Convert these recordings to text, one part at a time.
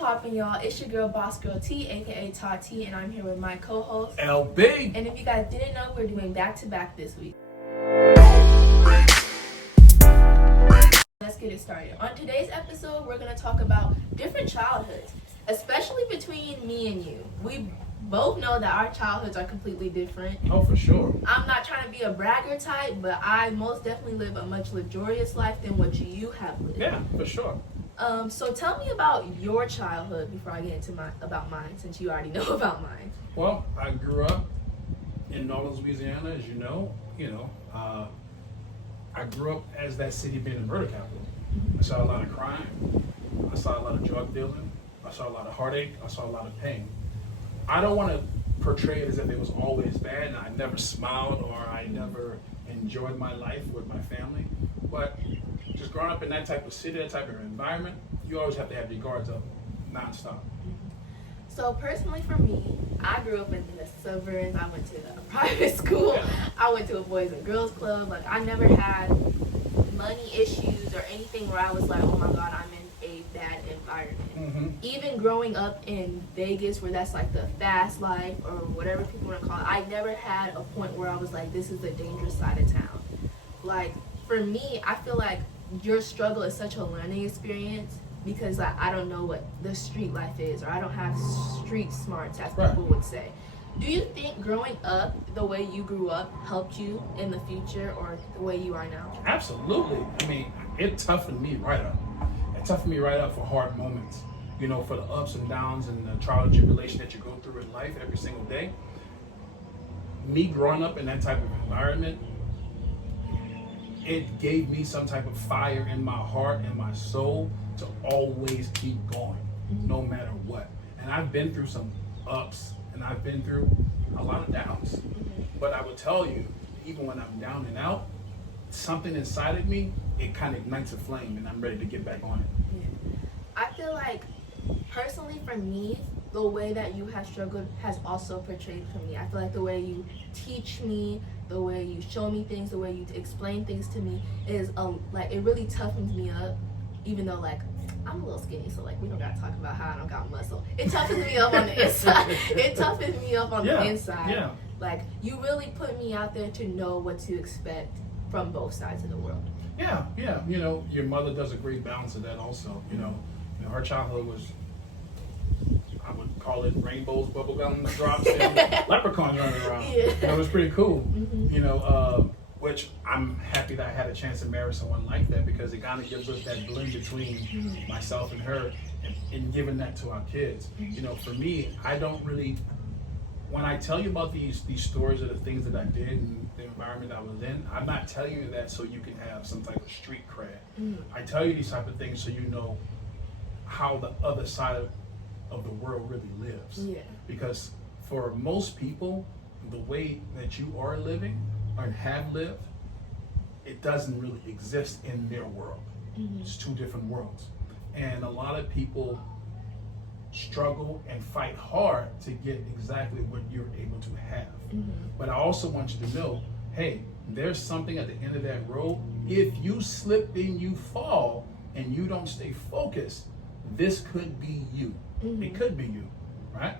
poppin', y'all? It's your girl, Boss Girl T, aka Tati, and I'm here with my co-host LB. And if you guys didn't know, we're doing back-to-back this week. Let's get it started. On today's episode, we're gonna talk about different childhoods, especially between me and you. We both know that our childhoods are completely different. Oh, for sure. I'm not trying to be a bragger type, but I most definitely live a much luxurious life than what you have lived. Yeah, for sure. So tell me about your childhood before I get into about mine, since you already know about mine. Well, I grew up in New Orleans, Louisiana, as you know. I grew up as that city being the murder capital. I saw a lot of crime. I saw a lot of drug dealing. I saw a lot of heartache. I saw a lot of pain. I don't want to portray it as if it was always bad and I never smiled or I never enjoyed my life with my family. But just growing up in that type of city, that type of environment, you always have to have your guards up nonstop. So personally for me, I grew up in the suburbs. I went to a private school. Yeah. I went to a Boys and Girls Club. Like, I never had money issues or anything where I was like, oh my God, I'm in a bad environment. Mm-hmm. Even growing up in Vegas, where that's like the fast life or whatever people want to call it, I never had a point where I was like, this is the dangerous side of town. Like, for me, I feel like your struggle is such a learning experience because I don't know what the street life is, or I don't have street smarts, as people would say. Do you think growing up the way you grew up helped you in the future or the way you are now? Absolutely. I mean, it toughened me right up. It toughened me right up for hard moments, for the ups and downs and the trial and tribulation that you go through in life every single day. Me growing up in that type of environment, it gave me some type of fire in my heart and my soul to always keep going, no matter what. And I've been through some ups and I've been through a lot of downs. But I would tell you, even when I'm down and out, something inside of me, it kind of ignites a flame and I'm ready to get back on it. Yeah. I feel like, personally for me, the way that you have struggled has also portrayed for me. I feel like the way you teach me, the way you show me things, the way you explain things to me is like, it really toughens me up, even though like I'm a little skinny, so like we don't gotta talk about how I don't got muscle. It toughens me up on the inside. It toughens me up on the inside. Yeah. Like, you really put me out there to know what to expect from both sides of the world. Yeah. Your mother does a great balance of that also. Her childhood was, I would call it rainbows, bubblegum drops, and leprechauns running around. Yeah. It was pretty cool. Mm-hmm. Which I'm happy that I had a chance to marry someone like that because it kind of gives us that blend between myself and her and giving that to our kids. For me, I don't really, when I tell you about these stories of the things that I did and the environment I was in, I'm not telling you that so you can have some type of street cred. I tell you these type of things so you know how the other side of the world really lives. Yeah. Because for most people, the way that you are living or have lived, it doesn't really exist in their world. It's two different worlds. And a lot of people struggle and fight hard to get exactly what you're able to have. But I also want you to know, hey, there's something at the end of that road. If you slip and you fall and you don't stay focused, this could be you. It could be you, right?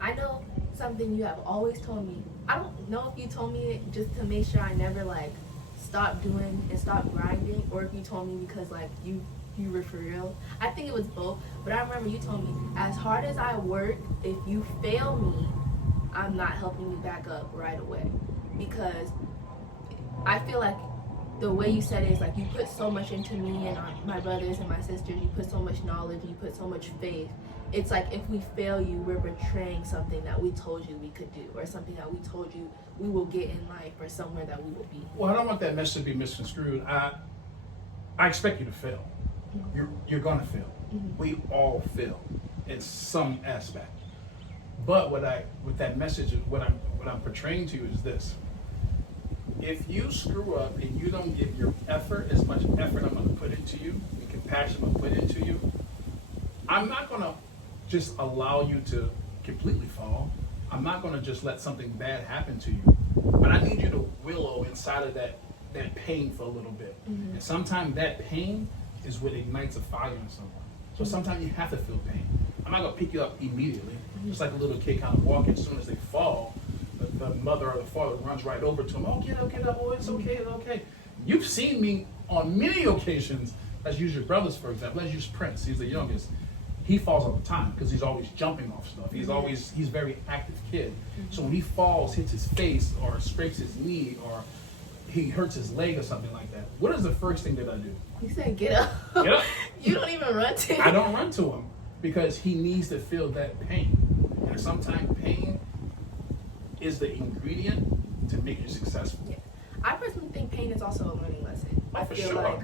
I know something you have always told me. I don't know if you told me it just to make sure I never like stop doing and stop grinding, or if you told me because like you were for real. I think it was both, but I remember you told me, as hard as I work, if you fail me, I'm not helping you back up right away. Because I feel like the way you said it is like you put so much into me and my brothers and my sisters. You put so much knowledge, you put so much faith. It's like if we fail you, we're betraying something that we told you we could do, or something that we told you we will get in life, or somewhere that we will be. Well, I don't want that message to be misconstrued. I expect you to fail. You're gonna fail. We all fail in some aspect. But with that message, what I'm portraying to you is this: if you screw up and you don't give your effort, as much effort I'm gonna put into you, and compassion I'm gonna put into you, I'm not gonna just allow you to completely fall. I'm not gonna just let something bad happen to you. But I need you to wallow inside of that pain for a little bit. And sometimes that pain is what ignites a fire in someone. So sometimes you have to feel pain. I'm not gonna pick you up immediately. Just like a little kid kind of walking, as soon as they fall, the mother or the father runs right over to them. Oh, get up, oh, it's okay, it's okay. You've seen me on many occasions. Let's use your brothers, for example. Let's use Prince. He's the youngest. He falls all the time because he's always jumping off stuff. He's a very active kid. So when he falls, hits his face or scrapes his knee or he hurts his leg or something like that, what is the first thing that I do? You said get up. Get up. You don't even run to him. I don't run to him because he needs to feel that pain. And sometimes pain is the ingredient to make you successful. Yeah. I personally think pain is also a learning lesson. I For feel sure. like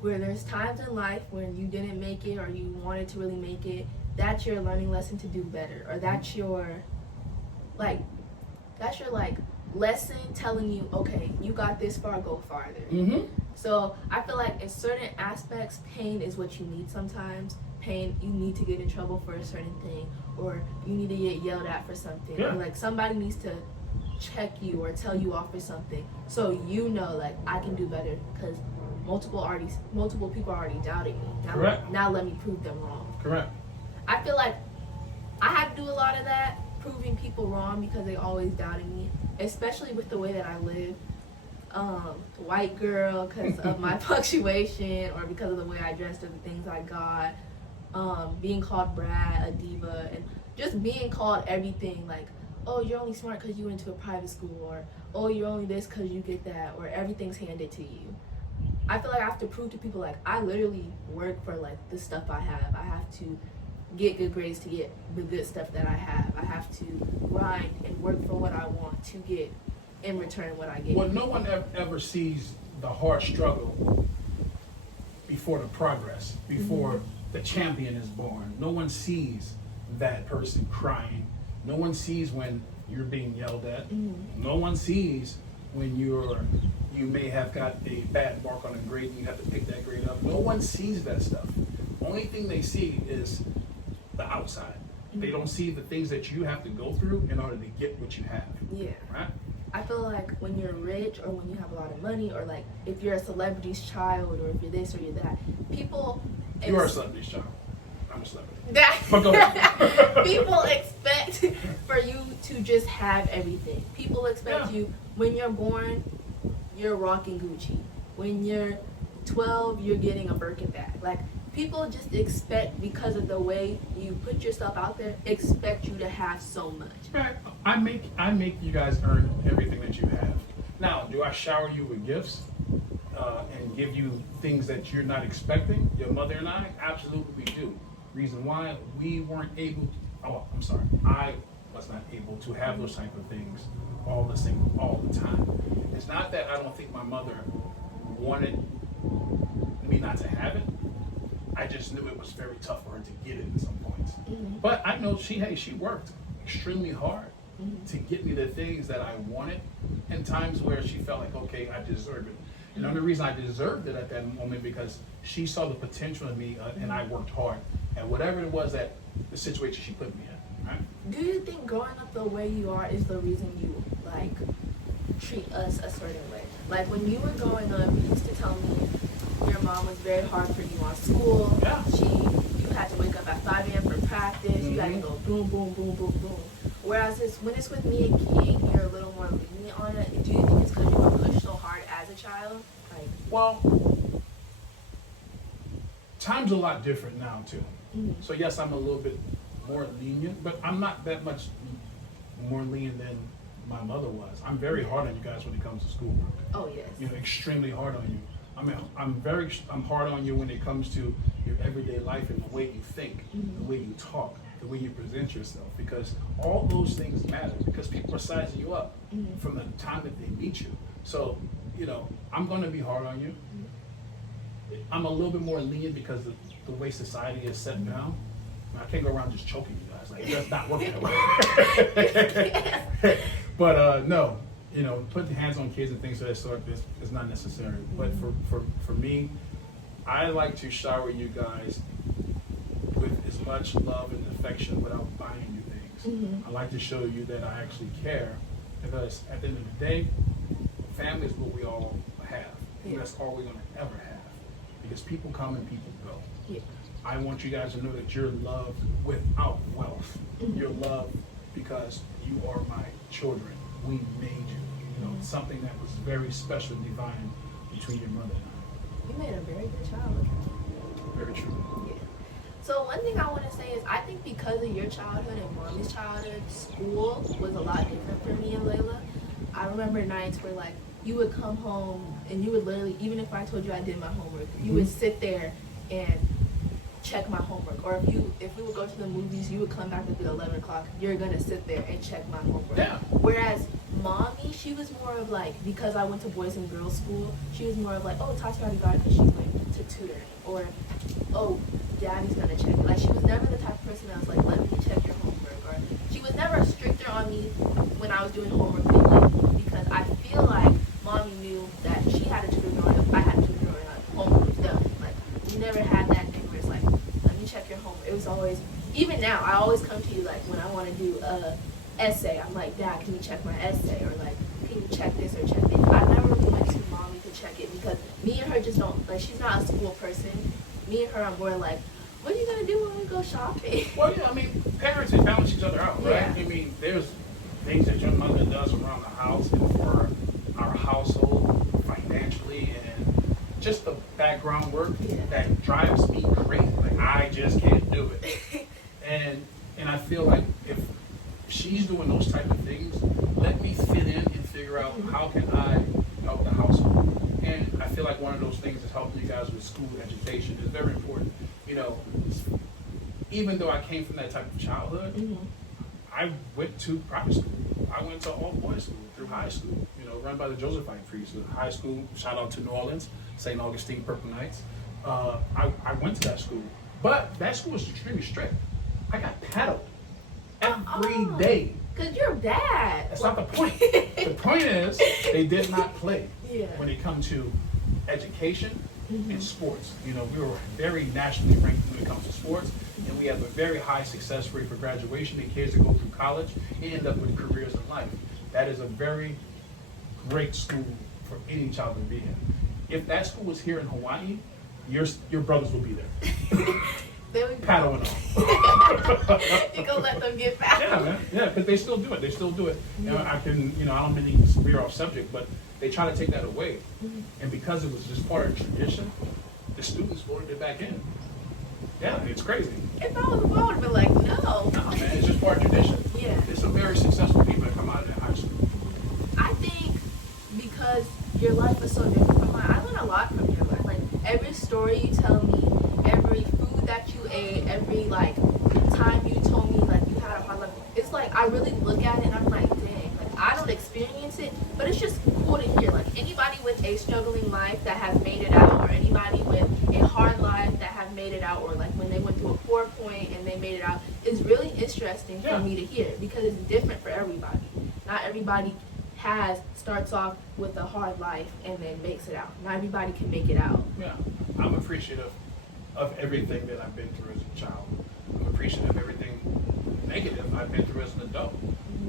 where there's times in life when you didn't make it or you wanted to really make it, that's your learning lesson to do better, or that's your lesson telling you, okay, you got this far, go farther. Mm-hmm. So I feel like in certain aspects, pain is what you need sometimes. Pain, you need to get in trouble for a certain thing, or you need to get yelled at for something. Yeah. Or like somebody needs to check you or tell you off for something, so you know, like, I can do better because multiple people are already doubting me. Correct. Now let me prove them wrong. Correct. I feel like I had to do a lot of that, proving people wrong because they always doubted me, especially with the way that I live. White girl because of my punctuation or because of the way I dressed or the things I got. Being called brat, a diva, and just being called everything like, oh, you're only smart because you went to a private school, or oh, you're only this because you get that, or everything's handed to you. I feel like I have to prove to people, like, I literally work for, like, the stuff I have. I have to get good grades to get the good stuff that I have. I have to grind and work for what I want to get in return what I get. Well, no one ever sees the hard struggle before the progress, before the champion is born. No one sees that person crying. No one sees when you're being yelled at. No one sees when you may have got a bad mark on a grade and you have to pick that grade up. No one sees that stuff. Only thing they see is the outside. They don't see the things that you have to go through in order to get what you have. Yeah. Right? I feel like when you're rich or when you have a lot of money, or like if you're a celebrity's child, or if you're this or you're that, people You are a celebrity's child. I'm a celebrity. that But go ahead. people expect for you to just have everything. People expect Yeah. you, when you're born, you're rocking Gucci. When you're 12, you're getting a Birkin bag. Like, people just expect, because of the way you put yourself out there, expect you to have so much. Right. I make you guys earn everything that you have. Now, do I shower you with gifts and give you things that you're not expecting? Your mother and I, absolutely we do. Reason why we weren't able. I was not able to have those type of things all the time. It's not that I don't think my mother wanted me not to have it. I just knew it was very tough for her to get it at some points. But I know she worked extremely hard to get me the things that I wanted, in times where she felt like, okay, I deserve it. And the only reason I deserved it at that moment because she saw the potential in me, and I worked hard at whatever it was that the situation she put me in. Right? Do you think growing up the way you are is the reason you, like, treat us a certain way? Like, when you were growing up, you used to tell me your mom was very hard for you on school. Yeah. You had to wake up at 5 a.m. for practice. You had to go boom, boom, boom, boom, boom. Whereas when it's with me and King, you're a little more lenient on it. Do you think it's because you were pushed so hard as a child? Like, Well, time's a lot different now too. So yes, I'm a little bit more lenient, but I'm not that much more lenient than my mother was. I'm very hard on you guys when it comes to schoolwork. oh yes. You know, extremely hard on you. I mean, I'm hard on you when it comes to your everyday life and the way you think, the way you talk, the way you present yourself, because all those things matter, because people are sizing you up from the time that they meet you. So, you know, I'm going to be hard on you. I'm a little bit more lenient because of the way society is set down. I can't go around just choking you guys. Like, that's not working that way. But no, you know, putting hands on kids and things of that sort is not necessary. But for me, I like to shower you guys with as much love and affection without buying you things. I like to show you that I actually care, because at the end of the day, family is what we all have. And that's all we're going to ever have. Because people come and people go. Yeah. I want you guys to know that you're loved without wealth. You're loved because you are my children. We made you. You know, something that was very special and divine between your mother and I. You made a very good child. Very true. Yeah. So one thing I want to say is I think because of your childhood and mommy's childhood, school was a lot different for me and Layla. I remember nights where like you would come home and you would literally, even if I told you I did my homework, you would sit there and check my homework. Or if we would go to the movies, you would come back at 11 o'clock, you're gonna sit there and check my homework. Yeah. Whereas mommy, she was more of like, because I went to boys and girls school, she was more of like, oh, Tati already got it because she went to tutoring. Or, oh, daddy's gonna check it. Like, she was never the type of person that was like, let me check your homework. Or she was never stricter on me when I was doing homework than you, because I feel like mommy knew that she had a tutor growing up, I had a tutor growing up, homework was done. Like, we never had that thing where it's like, let me check your homework. It was always, even now, I always come to you like when I want to do a essay, I'm like, Dad, can you check my essay? Or like, can you check this or check this? I never really went to mommy to check it because me and her just don't, like, she's not a school person. Me and her are more like, what are you gonna do when we go shopping? Well, yeah, I mean, parents, they balance each other out, right? Yeah. I mean, there's things that your mother does around the house and for our household financially and just the background work that drives me crazy. Like, I just can't do it. And I feel like if she's doing those type of things, let me fit in and figure out how can I help the household. And I feel like one of those things is helping you guys with school education is very important. You know, even though I came from that type of childhood, I went to private school. I went to all boys school through high school, you know, run by the Josephine Priest. High school, shout out to New Orleans, St. Augustine Purple Knights. I went to that school, but that school was extremely strict. I got paddled every day. Because you're bad. That's not the point. The point is they did not play when it comes to education and sports. You know, we were very nationally ranked when it comes to sports, and we have a very high success rate for graduation and kids that go through college and end up with careers in life. That is a very great school for any child to be in. If that school was here in Hawaii, your brothers will be there. They would Paddling on. You gonna let them get back? Yeah, man. Yeah, because they still do it. They still do it. You know, I don't mean to veer off subject, but they try to take that away. And because it was just part of tradition, the students voted it back in. Yeah, it's crazy. If I was a boy, I would have been like, no. No, man, it's just part of tradition. Yeah. There's some very successful people that come out of that high school. I think because your life was so different from mine, I learned a lot from your life. Like, every story you tell me, every food that you ate, every, like, time you told me, like, you had a hard life, it's like, I really look at it and I'm like, dang, like, I don't experience it, but it's just cool to hear. Like, anybody with a struggling life that has made it out, or anybody with a hard life that has made it out, or, like, when they went through a poor point and they made it out, is really interesting for me to hear, because it's different for everybody. Not everybody starts off with a hard life and then makes it out. Not everybody can make it out. Yeah, I'm appreciative of everything that I've been through as a child. I'm appreciative of everything negative I've been through as an adult.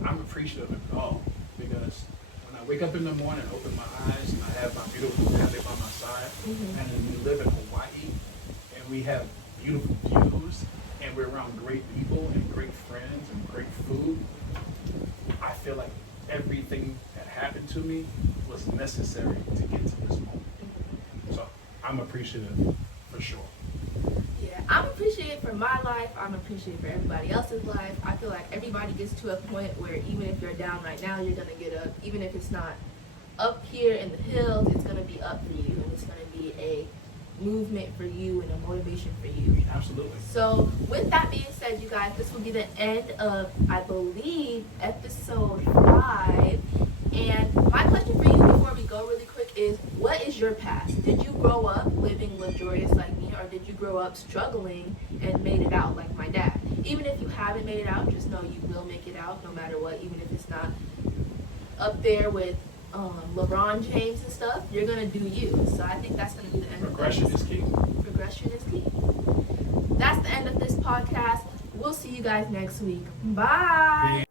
I'm appreciative of it all because when I wake up in the morning, open my eyes, and I have my beautiful family by my side, and then we live in Hawaii, and we have beautiful views, and we're around great people and great friends and great food, I feel like everything that happened to me was necessary to get to this moment. So I'm appreciative for sure. Yeah, I'm appreciative for my life. I'm appreciative for everybody else's life. I feel like everybody gets to a point where even if you're down right now, you're going to get up. Even if it's not up here in the hills, it's going to be up for you. And it's going to be a movement for you and a motivation for you. Absolutely. So with that being said, you guys, this will be the end of, I believe, episode 5. And my question for you before we go really quick is, what is your past? Did you grow up living luxurious like me, or did you grow up struggling and made it out like my dad? Even if you haven't made it out, just know you will make it out no matter what, even if it's not up there with LeBron James and stuff. You're going to do you. So I think that's going to be the end Progression of this. is key. Progression is key. That's the end of this podcast. We'll see you guys next week. Bye.